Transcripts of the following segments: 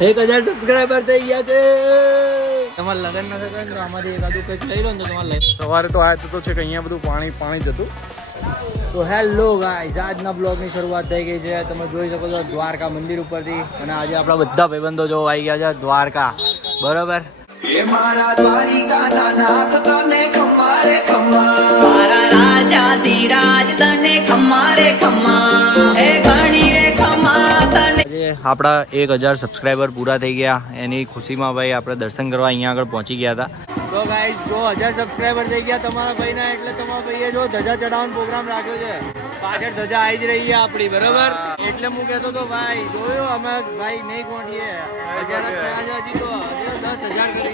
1000 subscriber થઈ ગયા છે. તમારે લગન ન થતા તો આમાંથી એકાદું કંઈક લઈ લો ને તો તમારે લઈ. સવારે તો આ તો છે કે અહીંયા બધું પાણી જ હતું. તો હેલો ગાઈઝ, આજના બ્લોગની શરૂઆત થઈ ગઈ છે. તમે જોઈ શકો છો દ્વારકા મંદિર ઉપરથી. અને આજે આપણા બધા ભાઈબંધો જો આવી ગયા છે દ્વારકા, બરોબર. મારા દ્વારિકાના નાથ તને ખમ્મા રે ખમ્મા, મારા રાજા ધીરાજ તને ખમ્મા રે ખમ્મા, એ ઘણી રે ખમ્મા તને. આપણા 1000 સબસ્ક્રાઇબર પૂરા થઈ ગયા. એની ખુશીમાં ભાઈ આપણે દર્શન કરવા અહીંયા આગળ પહોંચી ગયા હતા. તો ગાઈઝ જો 1000 સબસ્ક્રાઇબર થઈ ગયા તમારા ભાઈના, એટલે તમારા ભાઈએ જો ધજા ચડાવવાનો પ્રોગ્રામ રાખ્યો છે. પાછળ ધજા આવી જ રહી છે આપણી, બરોબર. એટલે હું કહેતો તો ભાઈ જોયો અમે ભાઈ નહીં ગોઠીએ 1000 જ થયા છે હજી, તો 10,000 કરી.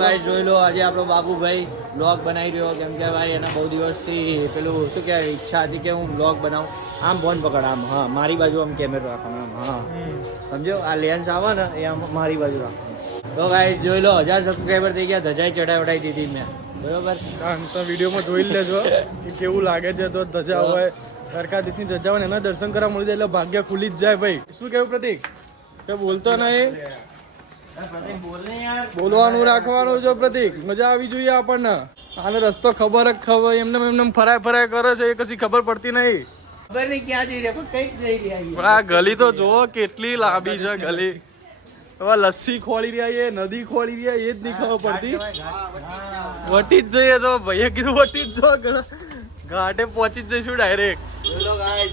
ભાઈ જોઈ લો, આજે આપણો બાબુભાઈ બ્લોગ બનાવી રહ્યો, કેમ કે ભાઈ એના બહુ દિવસથી પેલું શું કહેવાય ઈચ્છા હતી કે હું બ્લોગ બનાવું. આમ ફોન પકડ, આમ હા મારી બાજુ આમ કેમેરો રાખવાનો, આમ હા સમજો. આ લેન્સ આવે ને એ આમ મારી બાજુ રાખવાનો. તો ભાઈ જોઈ લો 1000 સબસ્ક્રાઈબર થઈ ગયા. ધજાઈ ચડાવડાવી દીધી મેં, બરોબર. તો વિડીયોમાં જોઈ લેજો કે કેવું લાગે છે. તો ધજા હોય દ્વારકાધીશની ધજા હોય એના દર્શન કરવા મળી જાય એટલે ભાગ્ય ખુલી જ જાય. ભાઈ શું કેવું પ્રતિક? કે બોલતો નહીં, બોલવાનું રાખવાનું છે પ્રતિક. મજા આવી જોઈએ આપણને. આને રસ્તો ખબર એમને ફરાય કરે છે, એ કશી ખબર પડતી નહીં. ખબર નહીં ક્યાં જઈ રહ્યા, પણ કઈક જઈ રહ્યા. પણ આ ગલી તો જુઓ કેટલી લાંબી છે ગલી. હવે લસ્સી ખોળી રહ્યા, એ નદી ખોળી રહ્યા, એ જ નહીં ખબર પડતી. વટી જ જઈએ તો ભાઈએ કીધું વટી જ જો, ઘાટે પહોંચી જ જઈશું ડાયરેક્ટ.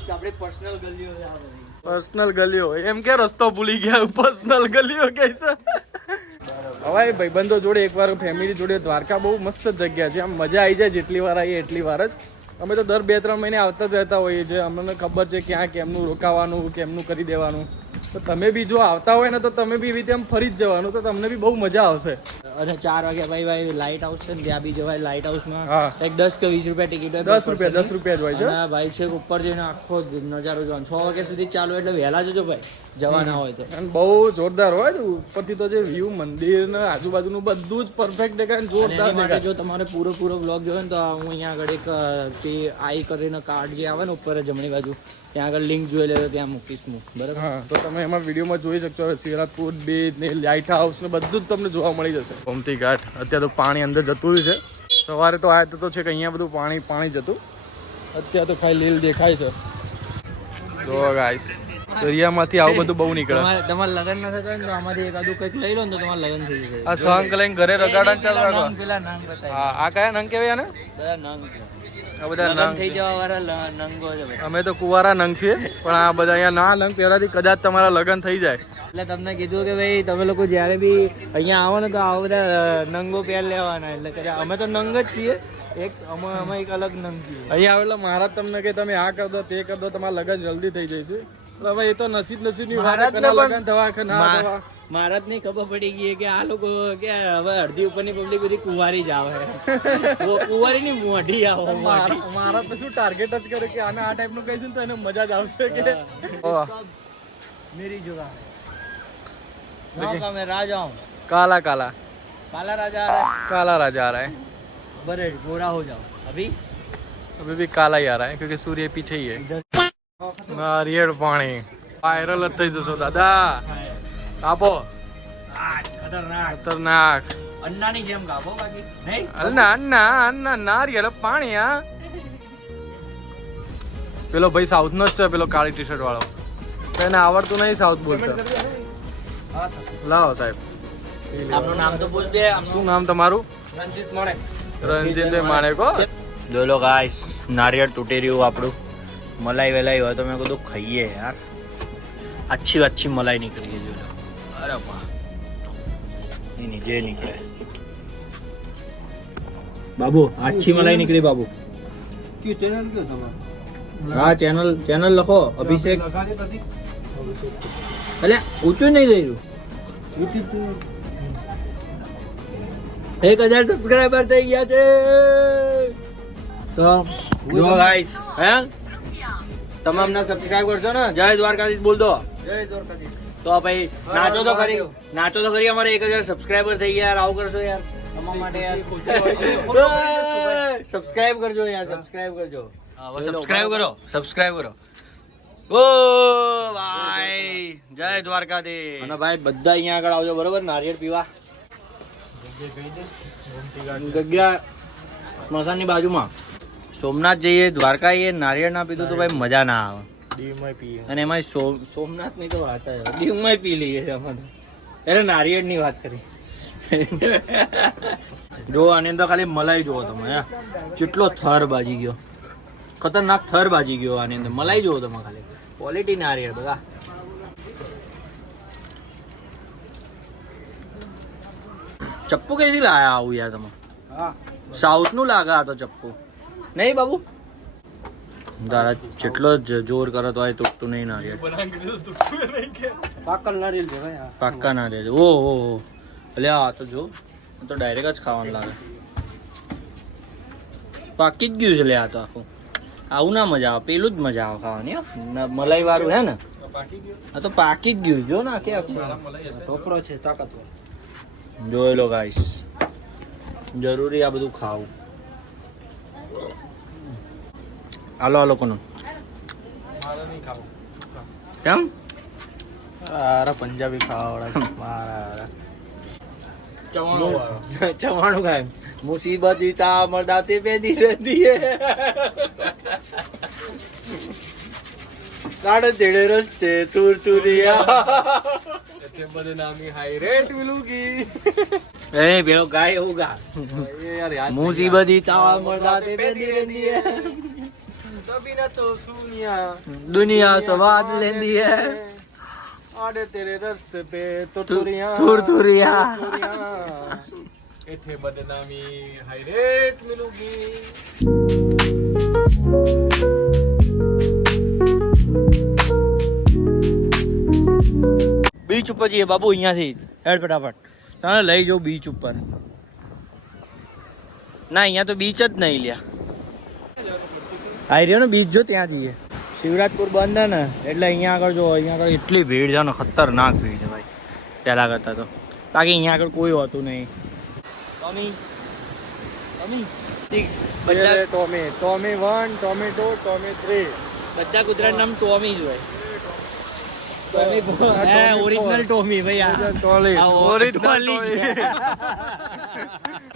આપણી પર્સનલ ગલીઓ છે આ બધી. પર્સનલ ગલીઓ એમ કે રસ્તો ભૂલી ગયા, પર્સનલ ગલીઓ કે છે. હવે ભાઈબંધો જોડે એકવાર ફેમિલી જોડે દ્વારકા બહુ મસ્ત જગ્યા છે. આમ મજા આવી જાય, જેટલી વાર આવીએ એટલી વાર જ. અમે તો દર 2-3 મહિને આવતા જ રહેતા હોઈએ છીએ. અમને ખબર છે ક્યાં કેમનું રોકાવાનું, કેમનું કરી દેવાનું. તો તમે બી જો આવતા હોય ને તો તમે બી એવી રીતે આમ ફરી જ જવાનું, તો તમને બી બહુ મજા આવશે. અને 4 વાગ્યા ભાઈ લાઇટ હાઉસ છે ને ત્યાં બી જવાય. લાઇટ હાઉસમાં હા, એક 10 કે 20 રૂપિયા ટિકિટ હોય. 10 રૂપિયા જ હોય છે. અને ભાઈ છે ઉપર જઈને આખો નજારો જોવાનો. 6 વાગ્યા સુધી ચાલુ, એટલે વહેલા જજો ભાઈ જવાના હોય તો. અને બહુ જોરદાર હોય ને ઉપરથી તો જે વ્યૂ, મંદિર ને આજુબાજુનું બધું જ પરફેક્ટ દેખાય ને જોરદાર દેખાય. જો તમારે પૂરો બ્લોગ જોયો ને તો હું અહીંયા આગળ એક આઈ કરીને કાર્ડ જે આવે ને ઉપર જમણી બાજુ, ત્યાં આગળ લિંક જોઈ લેજો, ત્યાં મૂકીશ હું, બરાબર. હા, તો તમે એમાં વિડીયોમાં જોઈ શકશો. શિવરાજપુર બીચ ને લાઇટ હાઉસ ને બધું જ તમને જોવા મળી જશે. ગોમતી ઘાટ અત્યારે તો પાણી અંદર જતું રહ્યું છે. સવારે તો આ તો છે કે અહીંયા બધું પાણી જ હતું. અત્યારે તો ખાલી લીલ દેખાય છે. જો ગાઈસ દરિયામાંથી આવું બધું બહુ નીકળે. તમારે લગન ન થતા તો આમાંથી એકાદું કંઈક લઈ લો ને તો તમારે લગન થઈ જશે. આ સોંગ લઈને ઘરે રગાડા ચાલ રાખો. પેલા નંગ બતાય. હા, આ કયા નંગ કહેવાય ને? બધા નંગ છે. આ બધા લગન થઈ જવા વાળા નંગો છે ભાઈ. અમે તો કુવારા નંગ છીએ, પણ આ બધા અહીંયા નંગ પહેલાથી કદાચ તમારા લગન થઈ જાય. એટલે તમને કીધું કે ભાઈ તમે લોકો જ્યારે બી અહીંયા આવો ને તો આવા બધા નંગો પહેર લેવાના. એટલે અમે તો નંગ જ છીએ, અમે એક અલગ નંગ છીએ. અહીંયા આવેલા મહારાજ તમને કે તમે આ કર દો તે કર દો, તમારા લગન જલ્દી થઈ જશે. હવે એ તો નસીબની વાત છે, લગન થવા કે ના થવા. મહારાજ ની ખબર પડી ગઈ કે આ લોકો કે હવે અડધી ઉપરની પબ્લિક બધી કુંવારી જ આવે. કુંવારી ની મોઢી આવે. મહારાજ તો શું ટાર્ગેટ જ કરે કે આને આ ટાઈપ નું કહીશું તો એને મજા જ આવશે કે मेरी जगह है गाँव का मैं राजा हूँ. काला काला काला राजा आ रहा है. काला राजा आ रहा है. बड़े गोरा हो जाओ. अभी भी काला ही आ रहा है क्योंकि सूर्य पीछे ही है. नारिયેળ પાણી વાયરલ જ થઈ જશો દાદા. કાપો ખતરનાક અન્નાની જેમ કાપો, બાકી નહીં. અન્ના નારિયેળ પાણી. હા, પેલો ભાઈ સાઉથ નો જ છે, પેલો કાળી ટી શર્ટ વાળો. એને આવડતું નહીં સાઉથ બોલતો. લાવો સાહેબ, આપનું નામ તો પૂછ દે. શું નામ તમારું? રંજીત માણેક. રંજીત માણેકો. જો લો ગાઈસ, નારિયેળ તૂટી રહ્યું આપણું. મલાઈ વેલાઈ હોય તો મેં કીધું ખાઈએ યાર. अच्छी मलाई निकली है जो. अरे वाह, नहीं नीचे निकले बाबू. अच्छी मलाई निकली बाबू. क्यों चैनल क्यों था? हाँ, चैनल लखो अभिषेक. अरे ऊंचू नहीं दे रही. 1000 સબસ્ક્રાઇબર થઈ ગયા છે. તો જો ગાઈસ, હે તમામને સબસ્ક્રાઇબ કરશો ને? જય દ્વારકાધીશ બોલ દો. જય દ્વારકાધીશ. તો ભાઈ નાચો તો ખરી અમારે 1000 સબસ્ક્રાઇબર થઈ ગયા યાર. આવું કરશો યાર અમારા માટે યાર. સબસ્ક્રાઇબ કરજો યાર, સબસ્ક્રાઇબ કરજો. સબસ્ક્રાઇબ કરો. ઓ ભાઈ જય દ્વારકાધીશ. અને ભાઈ બધા અહીંયા આગળ આવજો બરોબર, નારિયેળ પીવા. જગ્યા સ્મશાનની બાજુમાં. સોમનાથ જઈએ, દ્વારકા જઈએ, નારિયેળ ના પીધું તો ભાઈ મજા ના આવે. અને એમાં સોમનાથ ની તો વાત આવે, દીવમાં પી લઈએ અમે. એટલે નારિયેળ ની વાત કરી. જો આની અંદર ખાલી મલાઈ જુઓ તમે, કેટલો થર બાજી ગયો, ખતરનાક થર બાજી ગયો આની અંદર. મલાઈ જુઓ તમે ખાલી, ક્વોલિટી નારિયેળ બધા. ચપ્પુ કઈથી લાયા આવું યાર તમે? સાઉથ નું લાગે આ તો ચપ્પુ, નહીં બાબુ? દાદા જેટલો જોર કરો તો તૂટતું નહીં નારિયેળ. પાક્કા નારિયેળ. ઓહો એટલે આ તો જો તો ડાયરેક્ટ જ ખાવાનું લાગે. પાકી જ ગયું છે લે આ તો આખું. આવું ના મજા આવે, પેલું જ મજા આવે ખાવાની. મલાઈ વાળું હે ને, આ તો પાકી જ ગયું. જો ના કે ટોપરો છે તાકાતવર. જોઈ લો ગાઈસ, જરૂરી આ બધું ખાવું. હાલો હાલો કોનું કેમ? પંજાબી ખાવા વાળા ચવાણું ખાય. મુસીબત તા મરદાતે પેદી રહેતી હે, કાઢ તેડે રસ્તે તુર તુરિયા. બદનામી હાઈ રેટ મિલુગી. એ પેલો ગાય એવું ગા. મુસીબત તા મરદાતે પેદી રહેતી હે, दुनिया स्वाद लेती है, आड़े तेरे रस पे तो तुरिया. इथे बदनामी हाई रेट मिलूगी. બીચ ઉપર જઈએ બાબુ, અહીંયાથી હેડ ફટાફટ. તમે લઈ જાઓ બીચ ઉપર. ના અહીંયા તો બીચ જ નહીં લ્યા. આઈ રહ્યો ને બીચ, જો ત્યાં જઈએ. શિવરાજપુર બંધ હે ને એટલે અહીંયા આગળ જો, અહીંયા આગળ એટલી ભીડ છે ને, ખતરનાક ભીડ છે ભાઈ પહેલા કરતા તો. બાકી અહીંયા આગળ કોઈ હોતું નહીં. બધા ટોમી 1, ટોમી 2, ટોમી 3 બધા ગુજરાત નામ ટોમી જ હોય. ઓરિજિનલ ટોમી ભાઈ.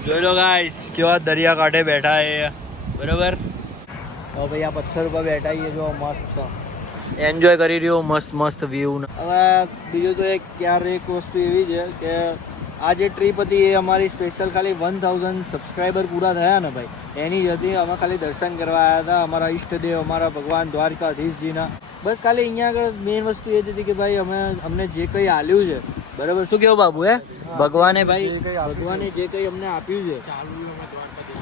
જોઈ લો ગાઈસ કેવા દરિયા કાંઠે બેઠા એ બરોબર. હવે ભાઈ આ પથ્થર ઉપર બેઠા છીએ જો, મસ્ત એન્જોય કરી રહ્યો, મસ્ત મસ્ત વ્યૂ. હવે બીજું તો એક વસ્તુ એવી છે કે આ જે ટ્રીપ હતી એ અમારી સ્પેશિયલ ખાલી 1000 સબસ્ક્રાઈબર પૂરા થયા ને ભાઈ એની જ હતી. અમે ખાલી દર્શન કરવા આવ્યા હતા અમારા ઈષ્ટદેવ, અમારા ભગવાન દ્વારકાધીશજીના. બસ ખાલી અહીંયા આગળ મેઇન વસ્તુ એ જ હતી કે ભાઈ અમને જે કંઈ આલ્યું છે બરાબર. શું કેવું બાબુ? ભગવાને જે કંઈ અમને આપ્યું છે,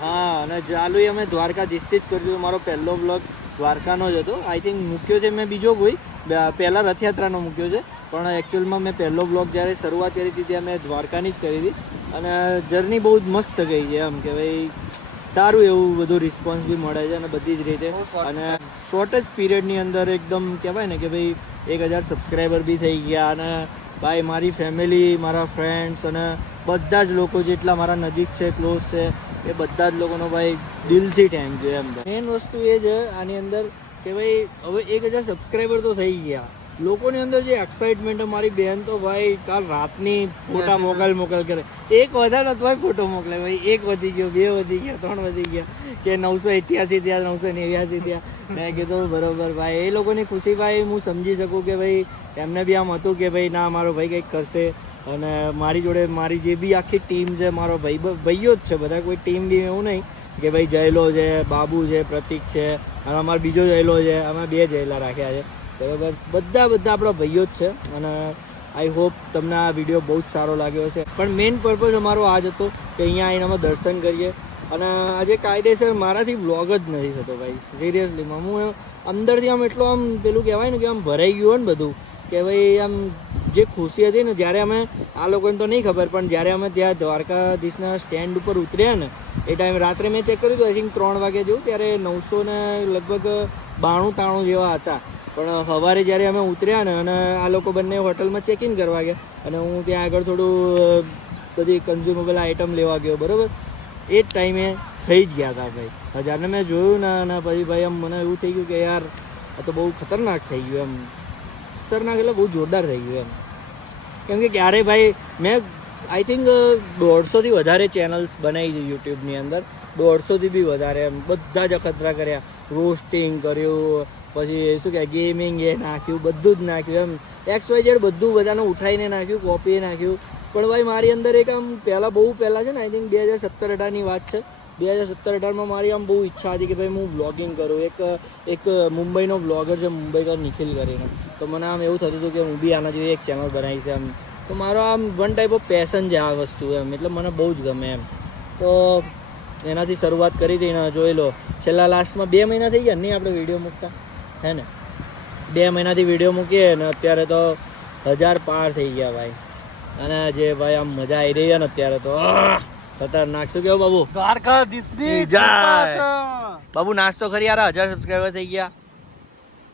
હા, અને ચાલુ અમે દ્વારકાધીશથી જ કર્યું. મારો પહેલો બ્લોગ દ્વારકાનો જ હતો. આઈ થિંક મૂક્યો છે મેં બીજો કોઈ, પહેલાં રથયાત્રાનો મૂક્યો છે, પણ એકચ્યુઅલમાં મેં પહેલો બ્લોગ જ્યારે શરૂઆત કરી હતી ત્યાં મેં દ્વારકાની જ કરી હતી. અને જર્ની બહુ જ મસ્ત ગઈ છે એમ કે ભાઈ સારું એવું બધું રિસ્પોન્સ બી મળે છે અને બધી જ રીતે. અને શોર્ટ જ પીરિયડની અંદર એકદમ કહેવાય ને કે ભાઈ 1000 સબસ્ક્રાઈબર બી થઈ ગયા. અને ભાઈ મારી ફેમિલી, મારા ફ્રેન્ડ્સ અને બધા જ લોકો જેટલા મારા નજીક છે, ક્લોઝ છે, એ બધા જ લોકોનો ભાઈ દિલથી થેન્ક યુ એમ. મેઇન વસ્તુ એ છે આની અંદર કે ભાઈ હવે 1000 સબસ્ક્રાઈબર તો થઈ ગયા. લોકોની અંદર જે એક્સાઇટમેન્ટ, મારી બહેન તો ભાઈ કાલ રાતની ફોટા મોકલ કરે. એક વધારે તો ભાઈ ફોટો મોકલે ભાઈ, 1 વધી ગયો, 2 વધી ગયા, 3 વધી ગયા, કે 988 થયા, 989 થયા. મેં કીધું બરોબર ભાઈ, એ લોકોની ખુશી ભાઈ હું સમજી શકું કે ભાઈ એમને બી આમ હતું કે ભાઈ ના મારો ભાઈ કંઈક કરશે. અને મારી જોડે મારી જે બી આખી ટીમ છે, મારો ભાઈઓ જ છે બધા, કોઈ ટીમ બી એવું નહીં કે ભાઈ જયલો છે, બાબુ છે, પ્રતિક છે, અને અમારો બીજો જયલો છે, અમે 2 જયલા રાખ્યા છે બરાબર. બધા આપણા ભાઈઓ જ છે. અને આઈ હોપ તમને આ વિડીયો બહુ જ સારો લાગ્યો છે. પણ મેઇન પર્પઝ અમારો આ જ હતો કે અહીંયા આવીને અમે દર્શન કરીએ. અને આજે કાયદેસર મારાથી વ્લોગ જ નથી થતો ભાઈ, સિરિયસલીમાં. હું અંદરથી આમ એટલો આમ પેલું કહેવાય ને કે આમ ભરાઈ ગયું હોય ને બધું, કે ભાઈ આમ જે ખુશી હતી ને જ્યારે અમે, આ લોકોને તો નહીં ખબર, પણ જ્યારે અમે ત્યાં દ્વારકાધીશના સ્ટેન્ડ ઉપર ઉતર્યા ને એ ટાઈમ રાત્રે મેં ચેક કર્યું હતું, આઈ થિંક 3 વાગે જેવું, ત્યારે 900 ને લગભગ 92-93 જેવા હતા. પણ સવારે જ્યારે અમે ઉતર્યા ને અને આ લોકો બંને હોટલમાં ચેક ઇન કરવા ગયા અને હું ત્યાં આગળ થોડું બધી કન્ઝ્યુમેબલ આઇટમ લેવા ગયો, બરાબર. એ જ ટાઈમે થઈ જ ગયા હતા ભાઈ 1000 ને મેં જોયું ને અને પછી ભાઈ આમ મને એવું થઈ ગયું કે યાર આ તો બહુ ખતરનાક થઈ ગયું. એમ ખતરનાક એટલે બહુ જોરદાર થઈ ગયું એમ. કેમ કે ક્યારે ભાઈ મેં આઈ થિંક 150થી વધારે ચેનલ્સ બનાવી છે યુટ્યુબની અંદર, 150થી બી વધારે. એમ બધા જ અખતરા કર્યા, રોસ્ટિંગ કર્યું, પછી શું કહેવાય ગેમિંગ એ નાખ્યું, બધું જ નાખ્યું. એમ XYZ બધું બધાને ઉઠાવીને નાખ્યું, કોપીએ નાખ્યું. પણ ભાઈ મારી અંદર એક આમ બહુ પહેલાં છે ને, આઈ થિંક 2017-18ની વાત છે. 2017-18માં મારી આમ બહુ ઈચ્છા હતી કે ભાઈ હું વ્લોગિંગ કરું. એક મુંબઈનો વ્લોગર છે, મુંબઈનો નિખિલ કરીને. તો મને આમ એવું થતું હતું કે હું બી આના જેવી એક ચેનલ બનાવીશ એમ. તો મારો આમ વન ટાઈપ ઓફ પેશન છે આ વસ્તુ એમ, એટલે મને બહુ જ ગમે એમ. તો એનાથી શરૂઆત કરી હતી ને જોઈ લો છેલ્લા લાસ્ટમાં 2 મહિના થઈ ગયા નહીં આપણે વિડીયો મૂકતા, હે ને? 2 મહિનાથી વિડીયો મૂકીએ ને અત્યારે તો 1000 પાર થઈ ગયા ભાઈ. અને જે ભાઈ આમ મજા આવી રહી છે ને અત્યારે તો ખતરનાક. શું કેવું બાબુ? દ્વારકાધીશની જય. કૃપા છે. બાબુ નાસ્તો કરી યાર, 1000 સબસ્ક્રાઈબર થઈ ગયા.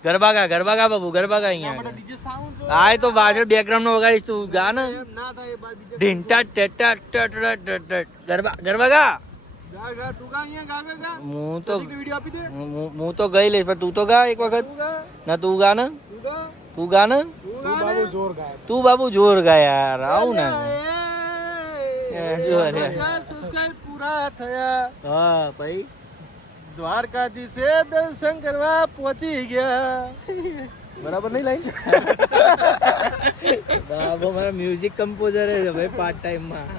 ગરબા ગા બાબુ, ગરબા ગા અહીંયા. ડીજે સાઉન્ડ આ તો પાછળ બેકગ્રાઉન્ડ માં વગાડીશ તું, ગા ને. ના થાય બાર બીજા ઢીંટા ટેટા ટ ગરબા ગા. ગા ગા તું ગા અહીંયા ગા ગા હું તો વિડિયો આપી દે. હું તો ગઈ લઈશ પણ તું તો ગા એક વખત. ના તું ગા ને, તું ગા ને. તું બાબુ જોર ગાય. તું બાબુ જોર ગા યાર, આવું ને. શું અરે સબસ્ક્રાઇબ પૂરા થયા. હા ભાઈ દ્વારકાધીશે દર્શન કરવા પહોંચી ગયા. બરાબર નહીં લાઈન? બાબુ મારા મ્યુઝિક કમ્પોઝર છે ભાઈ પાર્ટ ટાઈમમાં.